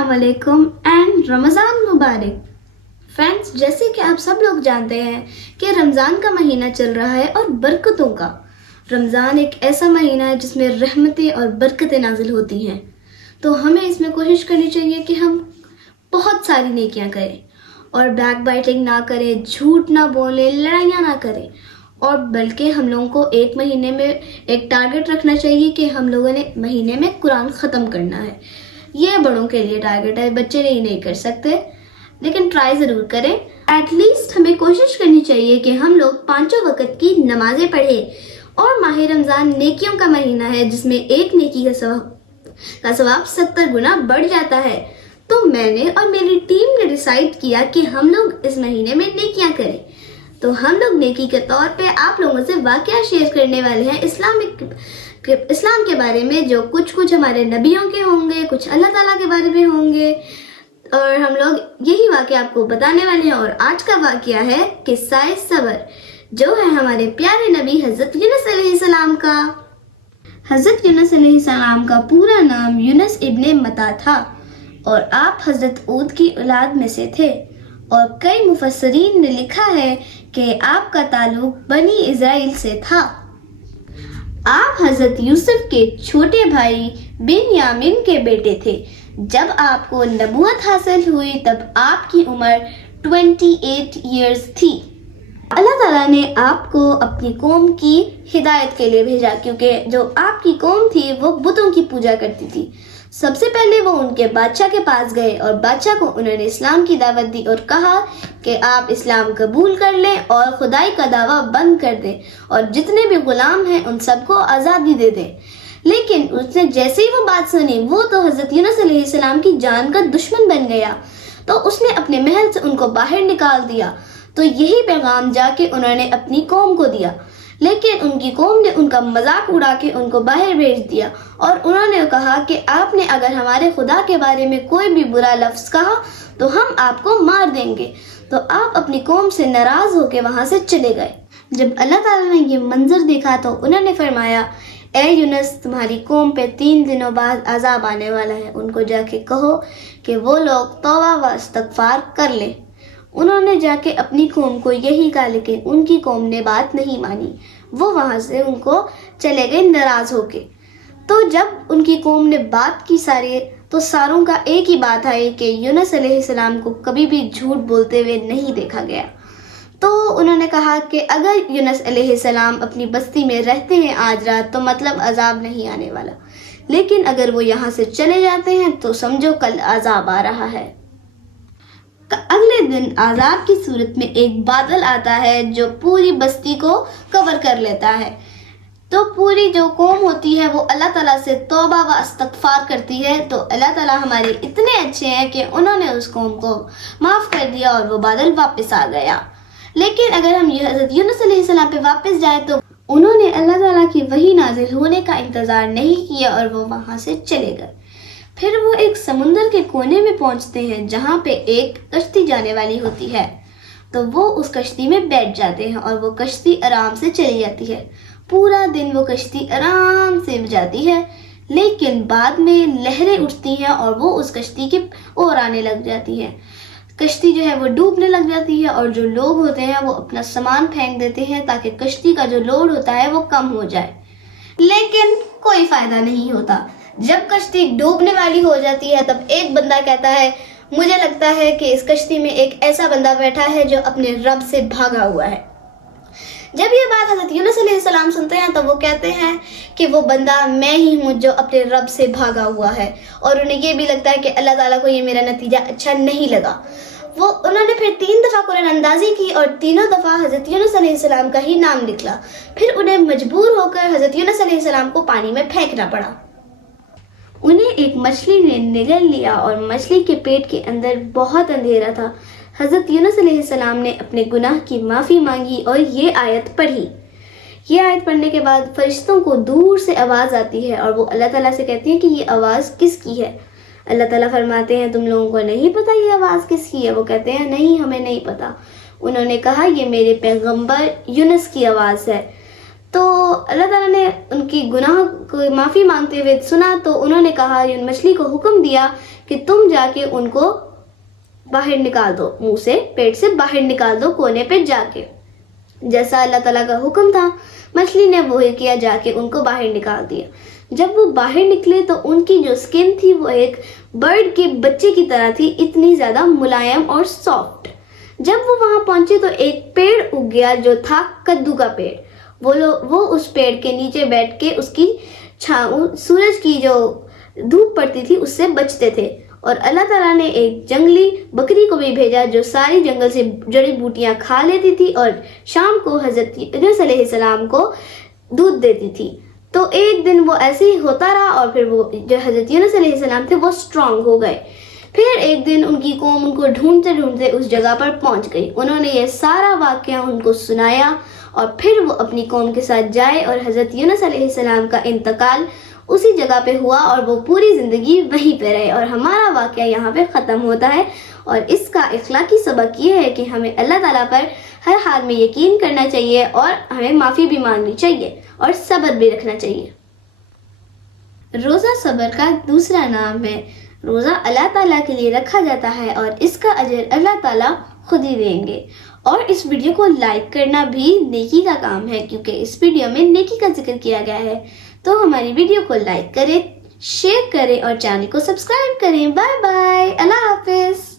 अस्सलाम वालेकुम and Ramzan Mubarak. Friends, जैसे कि आप सब लोग जानते हैं कि रमज़ान का महीना चल रहा है और बरकतों का। रमज़ान एक ऐसा महीना है जिसमें रहमतें और बरकतें नाजिल होती हैं, तो हमें इसमें कोशिश करनी चाहिए कि हम बहुत सारी नेकियां करें और बैक बाइटिंग ना करें, झूठ ना बोलें, लड़ाइयाँ ना करें, और बल्कि हम लोगों को एक महीने में एक टारगेट रखना चाहिए कि हम लोगों ने महीने में कुरान ख़त्म करना है। ये बड़ों के लिए टारगेट है, बच्चे नहीं कर सकते, लेकिन ट्राई ज़रूर करें। एटलीस्ट हमें कोशिश करनी चाहिए कि हम लोग 5 वक्त की नमाज़ें पढ़ें। और माह रमज़ान नेकियों का महीना है जिसमें एक नेकी का सवाब 70 गुना बढ़ जाता है। तो मैंने और मेरी टीम ने डिसाइड किया कि हम लोग इस महीने में नेकियां करें। तो हम लोग नेकी के तौर पे आप लोगों से वाक़या शेयर करने वाले हैं इस्लाम के बारे में, जो कुछ हमारे नबियों के होंगे, कुछ अल्लाह ताला के बारे में होंगे, और हम लोग यही वाक़या आपको बताने वाले हैं। और आज का वाक़या है किस्सा-ए सब्र, जो है हमारे प्यारे नबी हज़रत यूनुस अलैहिस्सलाम का। हज़रत यूनुस अलैहिस्सलाम का पूरा नाम यूनुस इब्ने मत्ता था और आप हज़रत ऊद की औलाद में से थे। और कई मुफस्सरीन ने लिखा है कि आपका ताल्लुक बनी इज़राइल से था। आप हज़रत यूसुफ के छोटे भाई बिन्यामीन के बेटे थे। जब आपको नबूवत हासिल हुई तब आपकी उम्र 28 इयर्स थी। अल्लाह ताला ने आपको अपनी कौम की हिदायत के लिए भेजा, क्योंकि जो आपकी कौम थी वो बुतों की पूजा करती थी। सबसे पहले वो उनके बादशाह के पास गए और बादशाह को उन्होंने इस्लाम की दावत दी और कहा कि आप इस्लाम कबूल कर लें और खुदाई का दावा बंद कर दें और जितने भी गुलाम हैं उन सबको आज़ादी दे दें। लेकिन उसने जैसे ही वो बात सुनी, वो तो हज़रत यूनुस अलैहिस्सलाम की जान का दुश्मन बन गया, तो उसने अपने महल से उनको बाहर निकाल दिया। तो यही पैगाम जाके उन्होंने अपनी कौम को दिया, लेकिन उनकी कौम ने उनका मजाक उड़ा के उनको बाहर भेज दिया और उन्होंने कहा कि आपने अगर हमारे खुदा के बारे में कोई भी बुरा लफ्ज़ कहा तो हम आपको मार देंगे। तो आप अपनी कौम से नाराज़ होकर वहाँ से चले गए। जब अल्लाह ताला ने ये मंजर देखा तो उन्होंने फरमाया, ए यूनुस, तुम्हारी कौम पे 3 दिनों बाद अजाब आने वाला है। उनको जाके कहो कि वो लोग तौबा व इस्तगफार कर लें। उन्होंने जाके अपनी कौम को यही कहा, लेकिन उनकी कौम ने बात नहीं मानी। वो वहाँ से उनको चले गए नाराज़ होके। तो जब उनकी कौम ने बात की तो सारों का एक ही बात आई कि यूनुस अलैहिस्सलाम को कभी भी झूठ बोलते हुए नहीं देखा गया। तो उन्होंने कहा कि अगर यूनुस अलैहिस्सलाम अपनी बस्ती में रहते हैं आज रात तो मतलब अजाब नहीं आने वाला, लेकिन अगर वो यहाँ से चले जाते हैं तो समझो कल अजाब आ रहा है। अगले दिन आज़ाब की सूरत में एक बादल आता है जो पूरी बस्ती को कवर कर लेता है। तो पूरी जो कौम होती है वो अल्लाह ताला से तौबा व इस्तगफार करती है। तो अल्लाह ताला हमारे इतने अच्छे हैं कि उन्होंने उस कौम को माफ़ कर दिया और वो बादल वापस आ गया। लेकिन अगर हम हज़रत यूनुस अलैहिस्सलाम पे वापस जाए तो उन्होंने अल्लाह ताला की वही नाजिल होने का इंतज़ार नहीं किया और वो वहाँ से चले गए। फिर वो एक समुंदर के कोने में पहुंचते हैं जहाँ पे एक कश्ती जाने वाली होती है। तो वो उस कश्ती में बैठ जाते हैं और वो कश्ती आराम से चली जाती है। पूरा दिन वो कश्ती आराम से जाती है, लेकिन बाद में लहरें उठती हैं और वो उस कश्ती के ओर आने लग जाती है। कश्ती जो है वो डूबने लग जाती है और जो लोग होते हैं वो अपना सामान फेंक देते हैं ताकि कश्ती का जो लोड होता है वो कम हो जाए, लेकिन कोई फ़ायदा नहीं होता। जब कश्ती डूबने वाली हो जाती है तब एक बंदा कहता है, मुझे लगता है कि इस कश्ती में एक ऐसा बंदा बैठा है जो अपने रब से भागा हुआ है। जब ये बात हज़रत यूनुस अलैहिस्सलाम सुनते हैं तो वो कहते हैं कि वो बंदा मैं ही हूँ जो अपने रब से भागा हुआ है, और उन्हें ये भी लगता है कि अल्लाह ताला को ये मेरा नतीजा अच्छा नहीं लगा। उन्होंने फिर 3 दफ़ा कुरान अंदाज़ी की और तीनों दफ़ा हज़रत यूनुस अलैहिस्सलाम का ही नाम निकला। फिर उन्हें मजबूर होकर हज़रत यूनुस अलैहिस्सलाम को पानी में फेंकना पड़ा। उन्हें एक मछली ने निगल लिया और मछली के पेट के अंदर बहुत अंधेरा था। हज़रत यूनुस अलैहिस्सलाम ने अपने गुनाह की माफ़ी मांगी और ये आयत पढ़ी। ये आयत पढ़ने के बाद फरिश्तों को दूर से आवाज़ आती है और वो अल्लाह ताला से कहती हैं कि ये आवाज़ किसकी है। अल्लाह ताला फरमाते हैं, तुम लोगों को नहीं पता ये आवाज़ किसकी है? वो कहते हैं, नहीं, हमें नहीं पता। उन्होंने कहा, ये मेरे पैगम्बर यूनुस की आवाज़ है। तो अल्लाह ताला ने उनकी गुनाह को माफ़ी मांगते हुए सुना तो उन्होंने कहा, मछली को हुक्म दिया کہ تم جا کے ان کو باہر نکال دو، منہ سے پیٹ سے باہر نکال دو کونے پہ جا کے، جیسا اللہ تعالیٰ کا حکم تھا۔ مچھلی نے وہی کیا، جا کے ان کو باہر نکال دیا۔ جب وہ باہر نکلے تو ان کی جو سکن تھی وہ ایک برڈ کے بچے کی طرح تھی، اتنی زیادہ ملائم اور سافٹ۔ جب وہ وہاں پہنچے تو ایک پیڑ اگ گیا جو تھا کدو کا پیڑ۔ وہ اس پیڑ کے نیچے بیٹھ کے اس کی چھاؤں، سورج کی جو دھوپ پڑتی تھی اس سے بچتے تھے، اور اللہ تعالیٰ نے ایک جنگلی بکری کو بھی بھیجا جو ساری جنگل سے جڑی بوٹیاں کھا لیتی تھی اور شام کو حضرت یونس علیہ السلام کو دودھ دیتی تھی۔ تو ایک دن وہ ایسے ہی ہوتا رہا اور پھر وہ جو حضرت یونس علیہ السلام تھے وہ اسٹرانگ ہو گئے۔ پھر ایک دن ان کی قوم ان کو ڈھونڈتے ڈھونڈتے اس جگہ پر پہنچ گئی۔ انہوں نے یہ سارا واقعہ ان کو سنایا اور پھر وہ اپنی قوم کے ساتھ جائے، اور حضرت یونس علیہ السلام کا انتقال اسی جگہ پہ ہوا اور وہ پوری زندگی وہیں پہ رہے، اور ہمارا واقعہ یہاں پہ ختم ہوتا ہے۔ اور اس کا اخلاقی سبق یہ ہے کہ ہمیں اللہ تعالیٰ پر ہر حال میں یقین کرنا چاہیے، اور ہمیں معافی بھی مانگنی چاہیے اور صبر بھی رکھنا چاہیے۔ روزہ صبر کا دوسرا نام ہے۔ روزہ اللہ تعالیٰ کے لیے رکھا جاتا ہے اور اس کا اجر اللہ تعالیٰ خود ہی دیں گے۔ اور اس ویڈیو کو لائک کرنا بھی نیکی کا کام ہے، کیونکہ اس ویڈیو میں نیکی کا ذکر کیا گیا ہے۔ تو ہماری ویڈیو کو لائک کریں، شیئر کریں اور چینل کو سبسکرائب کریں۔ بائے بائے، اللہ حافظ۔